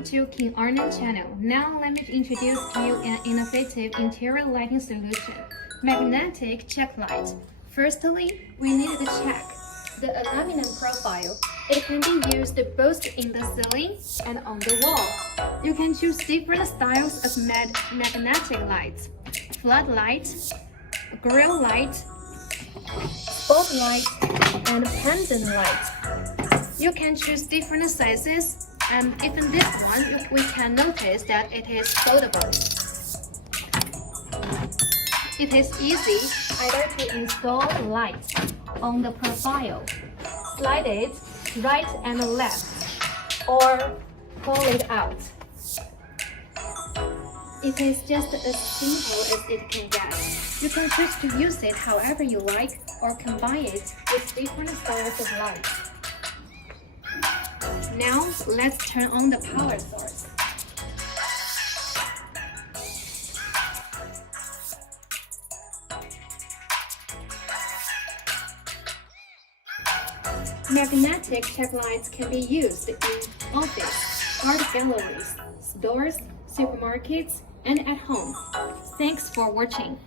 Welcome to King Ornan channel. Now let me introduce to you an innovative interior lighting solution, magnetic check light. Firstly, we need to check the aluminum profile. It can be used both in the ceiling and on the wall. You can choose different styles of magnetic lights: floodlight, grill light, spotlight, and pendant light. You can choose different sizes, and even this one, we can notice that it is foldable. It is easy either to install the light on the profile, slide it right and left, or pull it out. It is just as simple as it can get. You can choose to use it however you like or combine it with different styles of light. Now, let's turn on the power source. Magnetic check lights can be used in office, art galleries, stores, supermarkets, and at home. Thanks for watching.